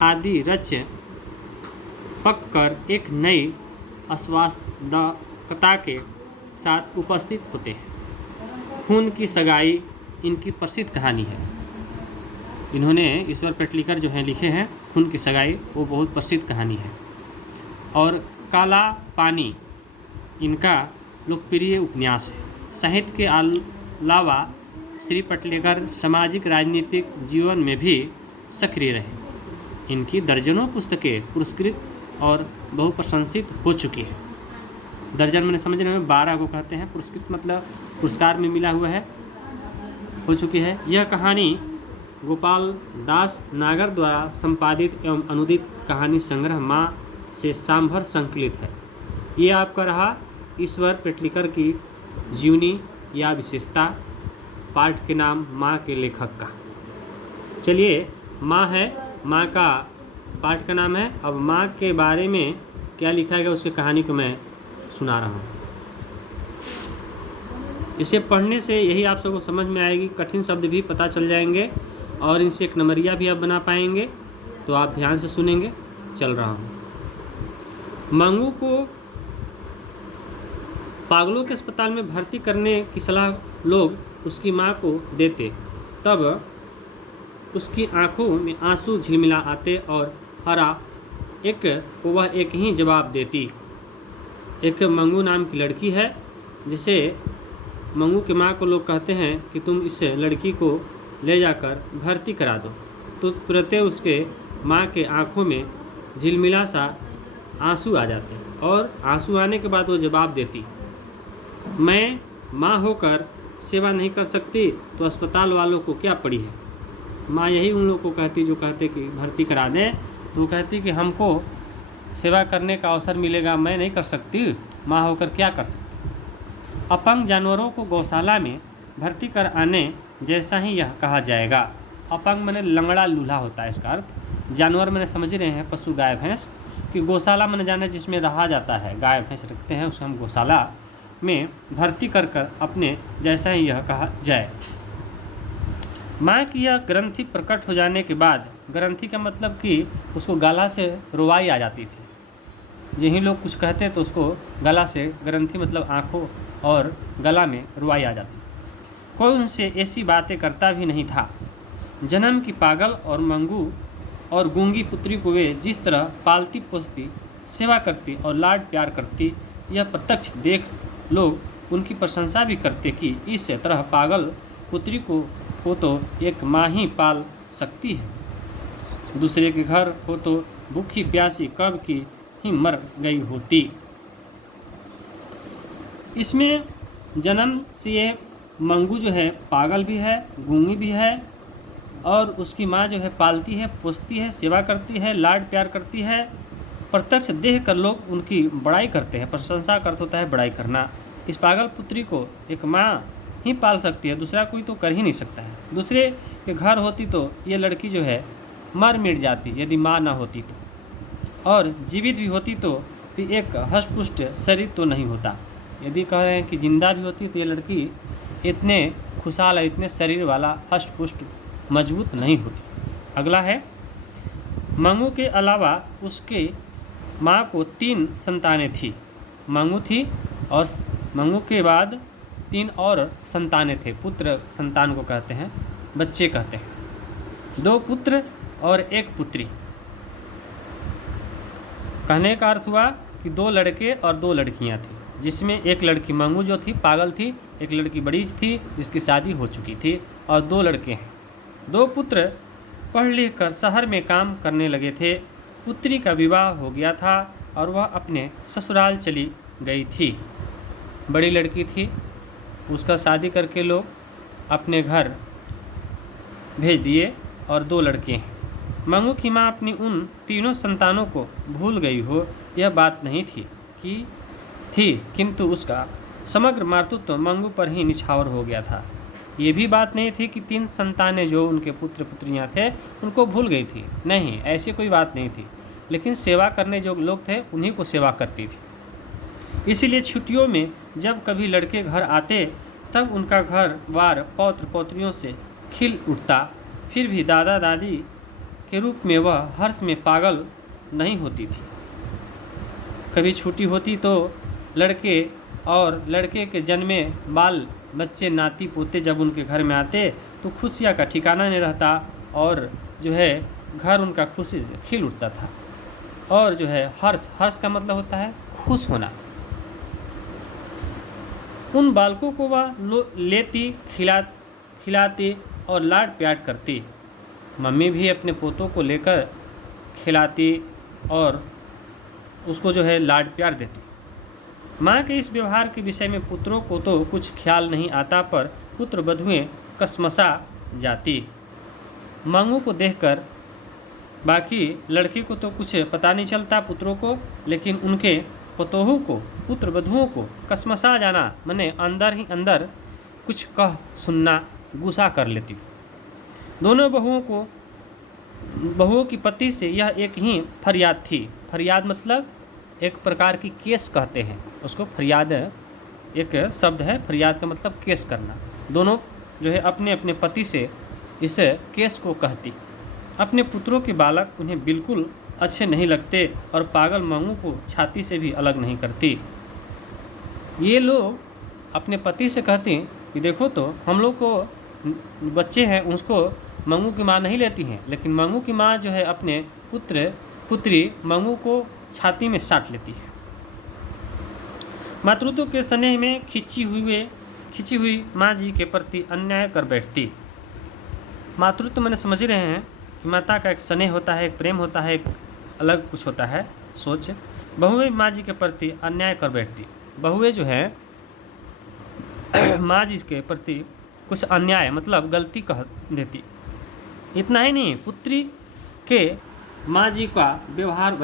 आदि रच पककर एक नई आश्वासदायकता के साथ उपस्थित होते हैं। खून की सगाई इनकी प्रसिद्ध कहानी है। इन्होंने ईश्वर पेटलिकर जो हैं लिखे हैं खून की सगाई, वो बहुत प्रसिद्ध कहानी है। और काला पानी इनका लोकप्रिय उपन्यास है। साहित्य के अलावा श्री पेटलिकर सामाजिक राजनीतिक जीवन में भी सक्रिय रहे। इनकी दर्जनों पुस्तकें पुरस्कृत और बहुप्रशंसित हो चुकी है। दर्जन मैंने समझने में 12 को कहते हैं, पुरस्कृत मतलब पुरस्कार में मिला हुआ है, हो चुकी है। यह कहानी गोपाल दास नागर द्वारा संपादित एवं अनुदित कहानी संग्रह माँ से सांभर संकलित है। ये आपका रहा ईश्वर पेटलिकर की जीवनी या विशेषता, पाठ के नाम माँ के लेखक का। चलिए, माँ है, माँ का पाठ का नाम है। अब माँ के बारे में क्या लिखा गया उसकी कहानी को मैं सुना रहा हूँ। इसे पढ़ने से यही आप सबको समझ में आएगी, कठिन शब्द भी पता चल जाएंगे और इनसे एक नंबरिया भी आप बना पाएंगे। तो आप ध्यान से सुनेंगे। चल रहा हूँ। मंगू को पागलों के अस्पताल में भर्ती करने की सलाह लोग उसकी माँ को देते, तब उसकी आंखों में आंसू झिलमिला आते और वह एक ही जवाब देती। एक मंगू नाम की लड़की है, जिसे मंगू की माँ को लोग कहते हैं कि तुम इस लड़की को ले जाकर भर्ती करा दो। तो तुरंत उसके माँ के आंखों में झिलमिला सा आंसू आ जाते और आंसू आने के बाद वो जवाब देती, मैं माँ होकर सेवा नहीं कर सकती तो अस्पताल वालों को क्या पड़ी है। माँ यही उन लोगों को कहती जो कहते कि भर्ती करा दें, तो वो कहती कि हमको सेवा करने का अवसर मिलेगा, मैं नहीं कर सकती, माँ होकर क्या कर सकती। अपंग जानवरों को गौशाला में भर्ती कर आने जैसा ही यह कहा जाएगा। अपंग मैंने लंगड़ा लूल्हा होता है इसका अर्थ। जानवर मैंने समझ रहे हैं पशु गाय भैंस, कि गौशाला मैंने जाने जिसमें रहा जाता है, गाय भैंस रखते हैं, उसे हम गौशाला में भर्ती कर अपने जैसा ही यह कहा जाए। माँ की यह ग्रंथि प्रकट हो जाने के बाद, ग्रंथि का मतलब कि उसको गला से रुवाई आ जाती थी। यही लोग कुछ कहते तो उसको गला से, ग्रंथि मतलब आँखों और गला में रुवाई आ जाती। कोई उनसे ऐसी बातें करता भी नहीं था। जन्म की पागल और मंगू और गूंगी पुत्री को वे जिस तरह पालती पोसती, सेवा करती और लाड प्यार करती, यह प्रत्यक्ष देख लोग उनकी प्रशंसा भी करते कि इस तरह पागल पुत्री को तो एक माँ ही पाल सकती है। दूसरे के घर हो तो भूखी प्यासी कब की ही मर गई होती। इसमें जन्म से ये मंगू जो है पागल भी है, गूंगी भी है, और उसकी माँ जो है पालती है, पोसती है, सेवा करती है, लाड प्यार करती है। प्रत्यक्ष देख कर लोग उनकी बड़ाई करते हैं। प्रशंसा का अर्थ होता है बड़ाई करना। इस पागल पुत्री को एक माँ ही पाल सकती है, दूसरा कोई तो कर ही नहीं सकता है। दूसरे के घर होती तो ये लड़की जो है मर मिट जाती यदि माँ ना होती तो, और जीवित भी होती तो भी एक हष्टपुष्ट शरीर तो नहीं होता। यदि कह रहे हैं कि जिंदा भी होती तो ये लड़की इतने खुशहाल, इतने शरीर वाला, हष्टपुष्ट, मजबूत नहीं होती। अगला है, मंगू के अलावा उसके माँ को 3 संतानें थी। मंगू थी और मंगू के बाद 3 और संतानें थे। पुत्र संतान को कहते हैं, बच्चे कहते हैं। 2 पुत्र और 1 पुत्री। कहने का अर्थ हुआ कि 2 लड़के और 2 लड़कियां थी, जिसमें एक लड़की मंगू जो थी पागल थी, एक लड़की बड़ी थी जिसकी शादी हो चुकी थी, और 2 लड़के हैं। 2 पुत्र पढ़ लिख कर शहर में काम करने लगे थे। पुत्री का विवाह हो गया था और वह अपने ससुराल चली गई थी। बड़ी लड़की थी, उसका शादी करके लोग अपने घर भेज दिए, और 2 लड़के हैं। मंगू की माँ अपनी उन तीनों संतानों को भूल गई हो यह बात नहीं थी किंतु उसका समग्र मातृत्व मंगू पर ही निछावर हो गया था। ये भी बात नहीं थी कि 3 संतानें जो उनके पुत्र पुत्रियां थे उनको भूल गई थी, नहीं, ऐसी कोई बात नहीं थी। लेकिन सेवा करने जो लोग थे उन्हीं को सेवा करती थी। इसीलिए छुट्टियों में जब कभी लड़के घर आते तब उनका घर बार पौत्र पौत्रियों से खिल उठता। फिर भी दादा दादी के रूप में वह हर्ष में पागल नहीं होती थी। कभी छुट्टी होती तो लड़के और लड़के के जन्मे बाल बच्चे नाती पोते जब उनके घर में आते तो खुशियाँ का ठिकाना नहीं रहता और जो है घर उनका खुशी से खिल उठता था। और जो है हर्ष का मतलब होता है खुश होना। उन बालकों को वह लेती खिलाती और लाड प्यार करती। मम्मी भी अपने पोतों को लेकर खिलाती और उसको जो है लाड प्यार देती। माँ के इस व्यवहार के विषय में पुत्रों को तो कुछ ख्याल नहीं आता, पर पुत्र वधुएं कसमसा जाती। मंगू को देखकर बाकी लड़की को तो कुछ पता नहीं चलता पुत्रों को, लेकिन उनके पतोहू को पुत्र वधुओं को कसमसा जाना माने अंदर ही अंदर कुछ कह सुनना गुस्सा कर लेती। दोनों बहुओं की पति से यह एक ही फरियाद थी। फरियाद मतलब एक प्रकार की केस कहते हैं उसको। फरियाद एक शब्द है, फरियाद का मतलब केस करना। दोनों जो है अपने अपने पति से इस केस को कहती। अपने पुत्रों के बालक उन्हें बिल्कुल अच्छे नहीं लगते और पागल मंगू को छाती से भी अलग नहीं करती। ये लोग अपने पति से कहते हैं कि देखो तो हम लोग को बच्चे हैं उसको मंगू की माँ नहीं लेती हैं, लेकिन मंगू की माँ जो है अपने पुत्री मंगू को छाती में साट लेती है। मातृत्व के स्नेह में खिंची हुई माँ जी के प्रति अन्याय कर बैठती। मातृत्व मैंने समझ ही रहे हैं कि माता का एक स्नेह होता है, एक प्रेम होता है, एक अलग कुछ होता है सोच। बहुएं माँ जी के प्रति अन्याय कर बैठती। बहुएं जो है माँ जी के प्रति कुछ अन्याय मतलब गलती कह देती। इतना ही नहीं, पुत्री के माँ जी का व्यवहार